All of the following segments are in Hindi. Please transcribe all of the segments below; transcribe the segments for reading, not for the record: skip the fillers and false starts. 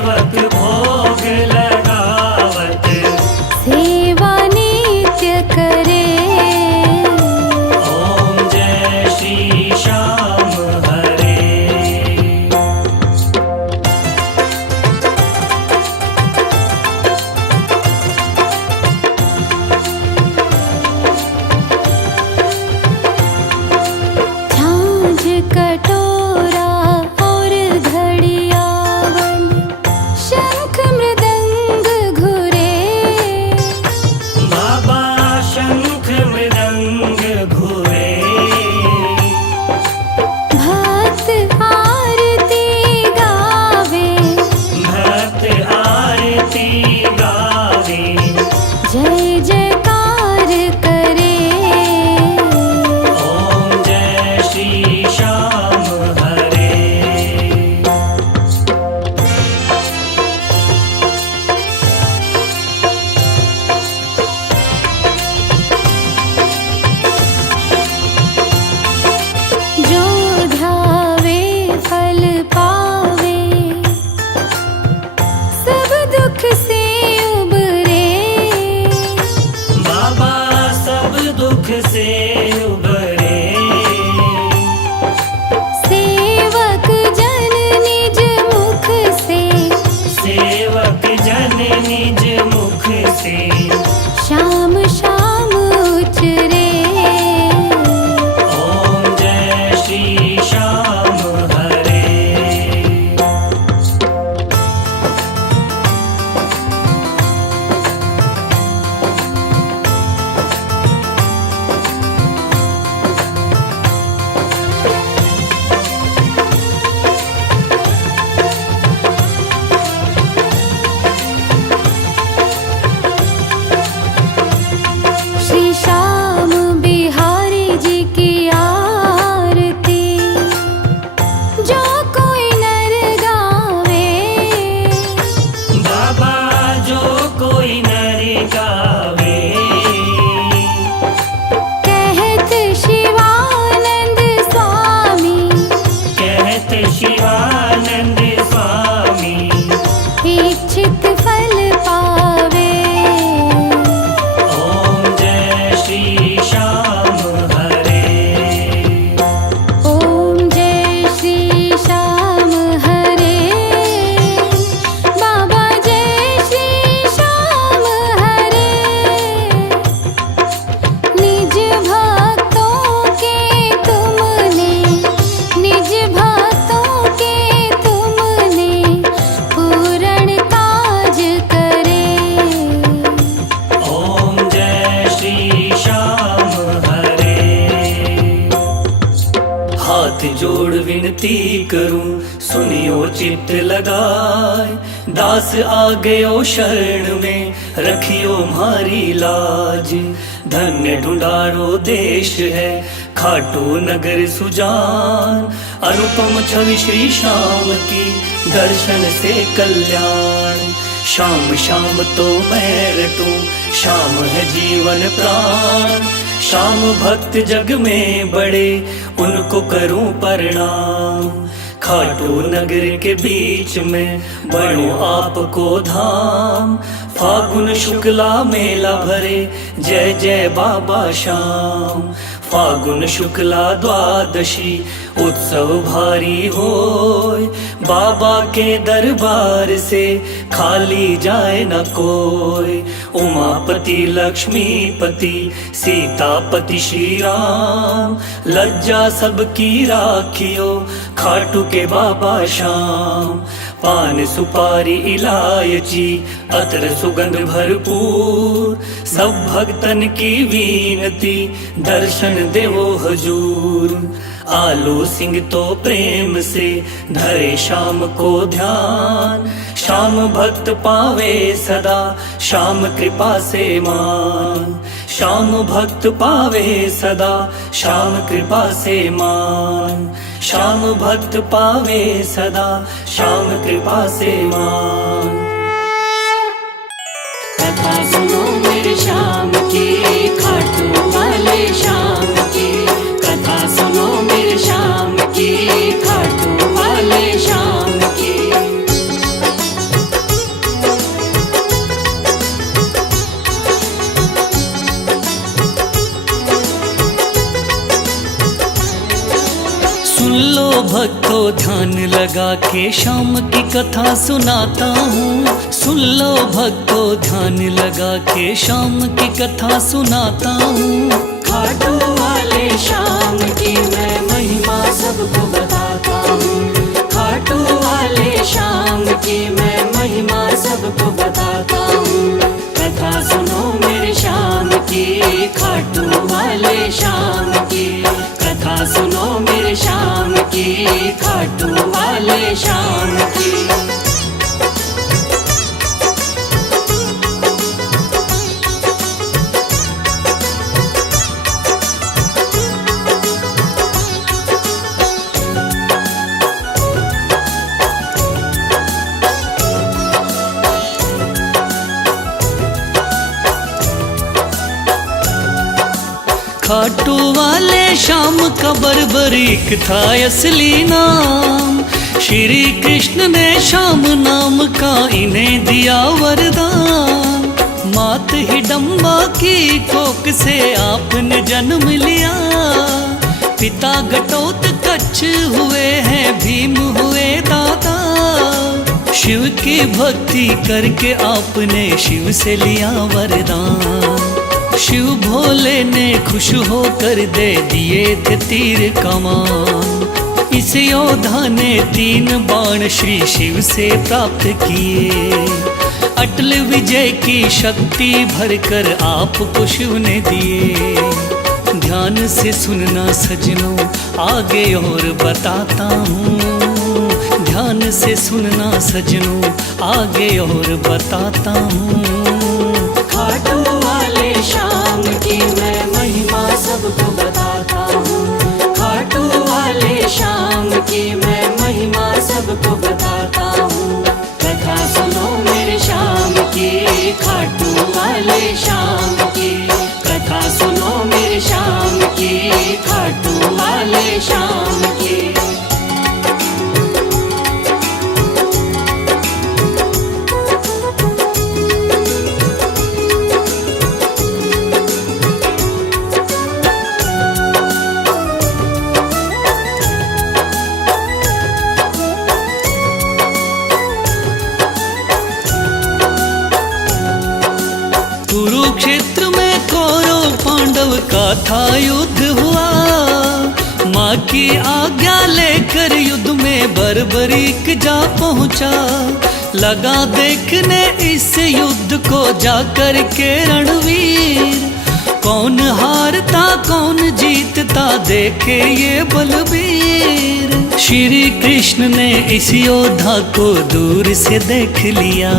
सेवक भोग लगावत सेवा नित्य करे। ओम जय श्री श्याम हरे। झांझ कटोरा और घड़ियावन, शंख मृदंग घुरे। बाबा शंख मृदंग घुरे। भक्त आरती गावे, भक्त आरती गावे। जय जयकार करे। ओम जय श्री श्याम हरे। जो ध्यावे फल पावे, सब दुख से उबरे। बाबा सब दुख से उबरे। सेवक जन निज मुख से, सेवक जन निज मुख से शाम शाम उचरे। ओम जय श्री श्याम हरे। श्री श्याम बिहारी जी की आरती, जो कोई नर गावे। बाबा जो कोई नर गावे। कहत शिवानंद स्वामी, कहत शिवानंद स्वामी इच्छित फल पावे। ओम जय श्री श्याम हरे। ओम जय श्री श्याम हरे। बाबा जय श्री श्याम हरे। निज भक्तों के तुमने, निज भक्तों के तुमने पूर्ण काज करे। ओम जय श्री श्याम हरे। हाथ जोड़ विनती करूं सुनियो चित्त लगाए। दास आ गयो शरण में रखियो म्हारी लाज। धन्य ढूंढारो देश है खाटू नगर सुजान। अनुपम छवि श्री श्याम की दर्शन से कल्याण। शाम शाम तो मैं रटूं, शाम है जीवन प्राण। शाम भक्त जग में बड़े उनको करूं प्रणाम। खाटू नगर के बीच में बनो आपको धाम। फागुन शुक्ला मेला भरे जय जय बाबा श्याम। फागुन शुक्ला द्वादशी उत्सव भारी होय। बाबा के दरबार से खाली जाए न कोई। उमापति लक्ष्मीपति सीतापति श्री राम। लज्जा सबकी राखियो खाटू के बाबा श्याम। पान सुपारी इलायची अतर सुगंध भरपूर। सब भक्तन की विनती दर्शन देवो हजूर। आलू सिंह तो प्रेम से धरे शाम को ध्यान। शाम भक्त पावे सदा शाम कृपा से मान। शाम भक्त पावे सदा शाम कृपा से मान। शाम भक्त पावे सदा शाम कृपा से मान। कथा सुनो मेरे श्याम की, खाटू वाले श्याम की। कथा सुनो मेरे श्याम की, खाटू वाले श्याम की। भक्तों ध्यान लगा के शाम की कथा सुनाता हूँ। सुन लो भक्तों ध्यान लगा के शाम की कथा सुनाता हूँ। खाटू वाले शाम की मैं महिमा सबको बताता हूँ। खाटू वाले शाम की मैं महिमा सबको बताता हूँ। कथा सुनो मेरे शाम की, खाटू वाले शाम की। कथा सुनो मेरे शाम की, खाटू वाले शाम की। खाटू वाले शाम का बर्बरीक था असली नाम। श्री कृष्ण ने शाम नाम का इन्हें दिया वरदान। मात हिडम्बा की कोख से आपने जन्म लिया। पिता घटोत्कच हुए हैं भीम हुए दादा। शिव की भक्ति करके आपने शिव से लिया वरदान। शिव भोले ने खुश होकर दे दिए थे तीर कमान। इस योद्धा ने 3 बाण श्री शिव से प्राप्त किए। अटल विजय की शक्ति भरकर आपको शिव ने दिए। ध्यान से सुनना सजनों आगे और बताता हूँ। ध्यान से सुनना सजनों आगे और बताता हूँ। खाटू वाले शाम की मैं महिमा सबको बताता हूँ। खाटू वाले शाम की मैं महिमा सबको बताता हूँ। कथा सुनो मेरे शाम की, खाटू वाले शाम की। कथा सुनो मेरे शाम की, खाटू वाले शाम की। कुरुक्षेत्र में कौरव पांडव का था युद्ध हुआ। माँ की आज्ञा लेकर युद्ध में बर्बरीक जा पहुँचा। लगा देखने इस युद्ध को जाकर के रणवीर। कौन हारता कौन जीतता देखे ये बलबीर। श्री कृष्ण ने इस योद्धा को दूर से देख लिया।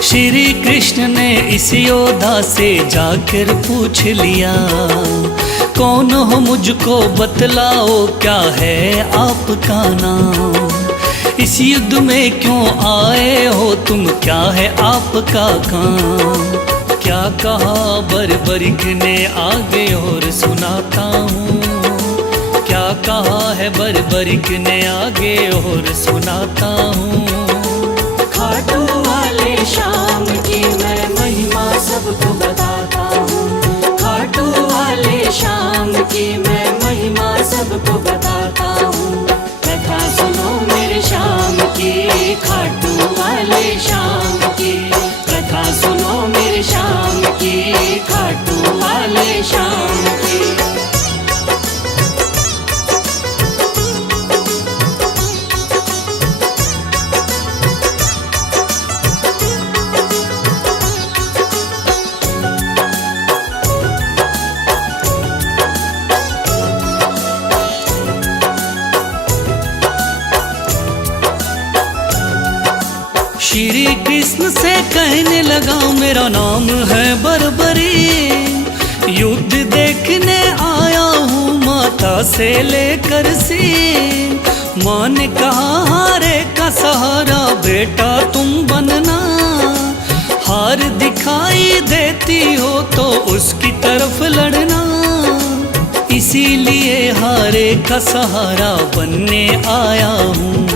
श्री कृष्ण ने इस योद्धा से जाकर पूछ लिया। कौन हो मुझको बतलाओ क्या है आपका नाम। इस युद्ध में क्यों आए हो तुम, क्या है आपका काम। क्या कहा बर्बरीक ने आगे और सुनाता हूँ। क्या कहा है बर्बरीक ने आगे और सुनाता हूँ। खाटू वाले शाम की मैं महिमा सबको बताता हूँ। खाटू वाले शाम की मैं महिमा सबको बताता हूँ। कथा सुनो मेरे शाम की, खाटू वाले शाम की। कथा सुनो मेरे शाम की, खाटू वाले शाम की। श्री कृष्ण से कहने लगा मेरा नाम है बर्बरी। युद्ध देखने आया हूँ माता से लेकर सी। माँ ने कहा हारे का सहारा बेटा तुम बनना। हार दिखाई देती हो तो उसकी तरफ लड़ना। इसीलिए हारे का सहारा बनने आया हूँ।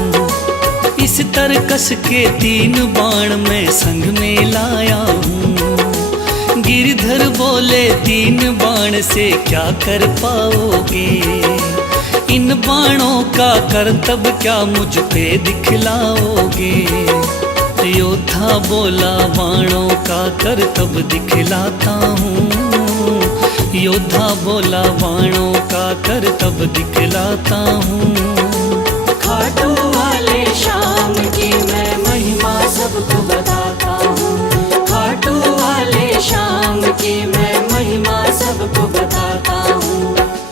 इस तरकस के 3 बाण में संग में लाया हूँ। गिरधर बोले 3 बाण से क्या कर पाओगे। इन बाणों का करतब क्या मुझ पे दिखलाओगे? योद्धा बोला बाणों का करतब दिखलाता हूँ। योद्धा बोला बाणों का करतब दिखलाता हूँ। खाटू वाले श्याम की मैं महिमा सबको बताता हूँ। खाटू वाले श्याम की मैं महिमा सबको बताता हूँ।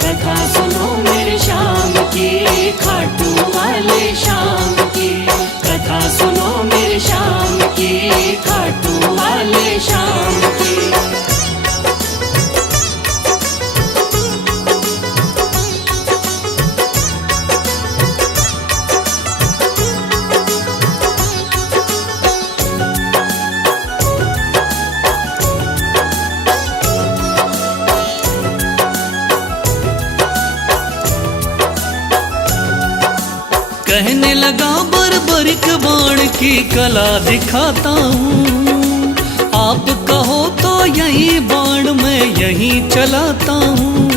कथा सुनो मेरे श्याम की, खाटू वाले श्याम की। कथा सुनो मेरे श्याम की, खाटू वाले श्याम की। कहने लगा बर्बरिक बाण की कला दिखाता हूँ। आप कहो तो यही बाण मैं यहीं चलाता हूँ।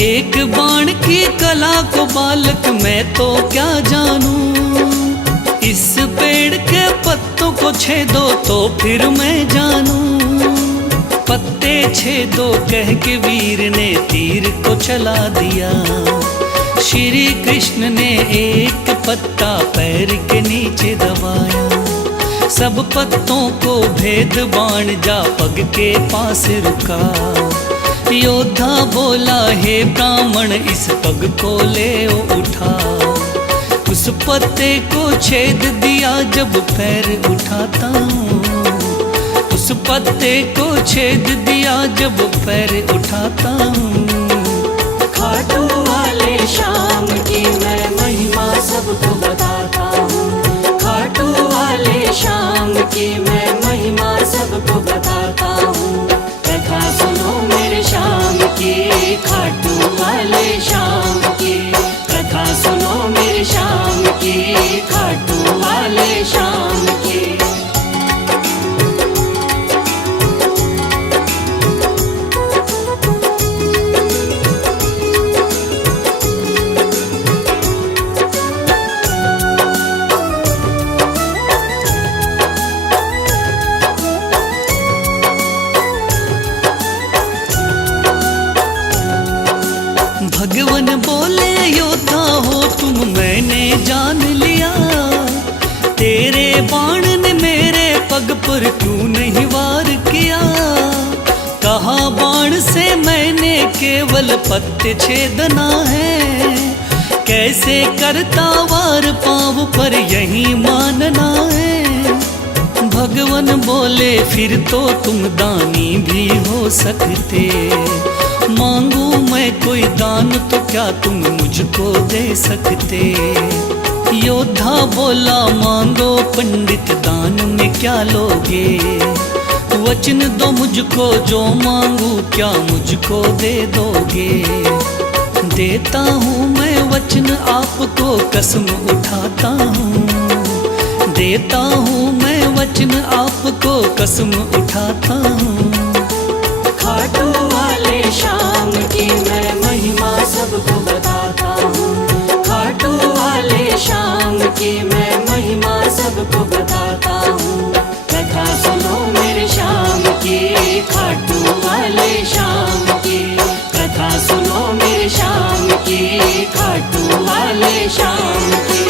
एक बाण की कला को बालक मैं तो क्या जानूं। इस पेड़ के पत्तों को छेदो तो फिर मैं जानूं। पत्ते छेदो कह के वीर ने तीर को चला दिया। श्री कृष्ण ने एक पत्ता पैर के नीचे दबाया। सब पत्तों को भेद बाण जा पग के पास रुका। योद्धा बोला हे ब्राह्मण इस पग को ले उठा। उस पत्ते को छेद दिया जब पैर उठाता हूँ। उस पत्ते को छेद दिया जब पैर उठाता हूँ। खाटू वाले श्याम की मैं महिमा सबको बताता हूँ। खाटू वाले श्याम की मैं महिमा सबको बताता हूँ। कथा सुनो मेरे श्याम की, खाटू वाले श्याम की। कथा सुनो मेरे श्याम की, खाटू वाले श्याम की। भगवान बोले योद्धा हो तुम मैंने जान लिया। तेरे बाण ने मेरे पग पर क्यों नहीं वार किया। कहा बाण से मैंने केवल पत्ते छेदना है। कैसे करता वार पाँव पर यही मानना है। भगवान बोले फिर तो तुम दानी भी हो सकते। मांगू मैं कोई दान तो क्या तुम मुझको दे सकते। योद्धा बोला मांगो पंडित दान में क्या लोगे। वचन दो मुझको जो मांगू क्या मुझको दे दोगे। देता हूँ मैं वचन आपको कसम उठाता हूँ। देता हूँ मैं वचन आपको कसम उठाता हूँ। खाटू वाले श्याम की मैं महिमा सबको बताता हूँ। खाटू वाले श्याम की मैं महिमा सबको बताता हूँ। कथा सुनो मेरे श्याम की, खाटू वाले श्याम की। कथा सुनो मेरे श्याम की, खाटू वाले श्याम की।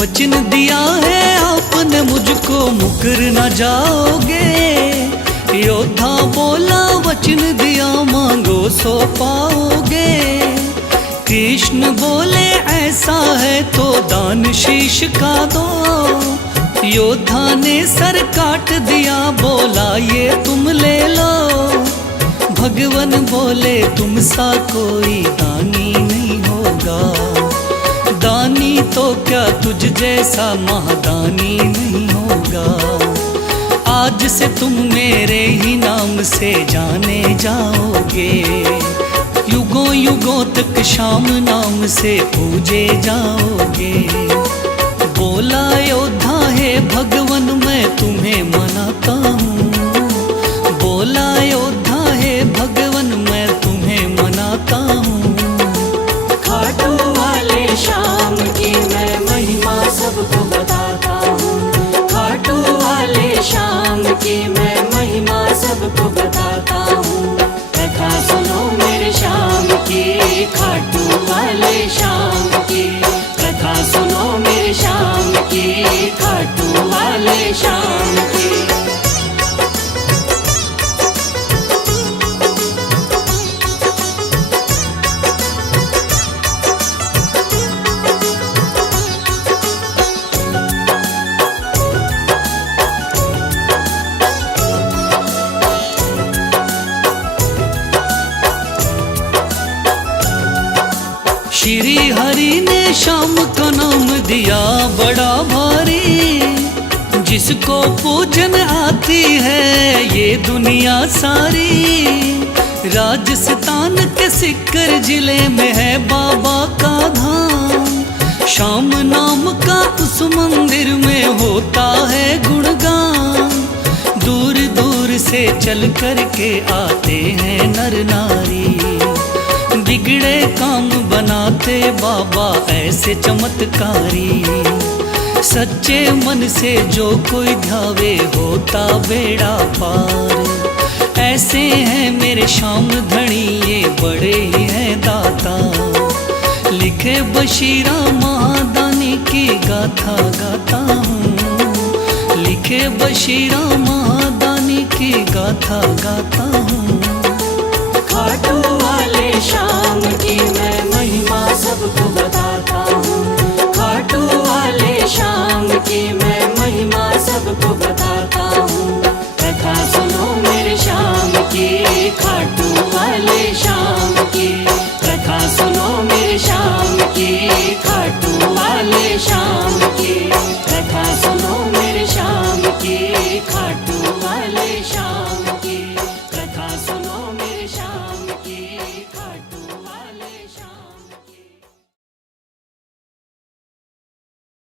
वचन दिया है आपने मुझको मुकर न जाओगे। योद्धा बोला वचन दिया मांगो सो पाओगे। कृष्ण बोले ऐसा है तो दान शीश का दो। योद्धा ने सर काट दिया बोला ये तुम ले लो। भगवान बोले तुम सा कोई दानी नहीं होगा। दानी तो क्या तुझ जैसा महादानी नहीं होगा। आज से तुम मेरे ही नाम से जाने जाओगे, युगों युगों तक श्याम नाम से पूजे जाओगे। बोला योद्धा है भगवन मैं तुम्हें मनाता हूँ, बोला योद्धा है भगवन मैं तुम्हें मनाता हूँ। खाटू वाले श्याम की मैं महिमा सबको बताता हूँ, खाटू वाले श्याम की मैं महिमा सबको बताता हूँ। कथा सुनो मेरे श्याम की, खाटू वाले श्याम की, कथा सुनो मेरे श्याम की, खाटू वाले श्याम की। श्री हरि ने श्याम का नाम दिया बड़ा भारी, जिसको पूजन आती है ये दुनिया सारी। राजस्थान के सिक्कर जिले में है बाबा का धाम, श्याम नाम का उस मंदिर में होता है गुणगान। दूर दूर से चल कर के आते हैं नर नारी, बिगड़े काम बनाते बाबा ऐसे चमत्कारी। सच्चे मन से जो कोई ध्यावे होता बेड़ा पार। ऐसे हैं मेरे श्याम धनी ये बड़े ही हैं दाता, लिखे बशीरा महादानी की गाथा गाता हूँ, लिखे बशीरा महादानी की गाथा गाता हूँ। खाटू वाले श्याम की मैं महिमा सबको बताता हूँ, खाटू वाले श्याम की मैं महिमा सबको बताता हूँ। कथा सुनो मेरे श्याम की, खाटू वाले श्याम की, कथा सुनो मेरे श्याम की, खाटू वाले श्याम की, कथा सुनो मेरे श्याम की, खाटू वाले श्याम।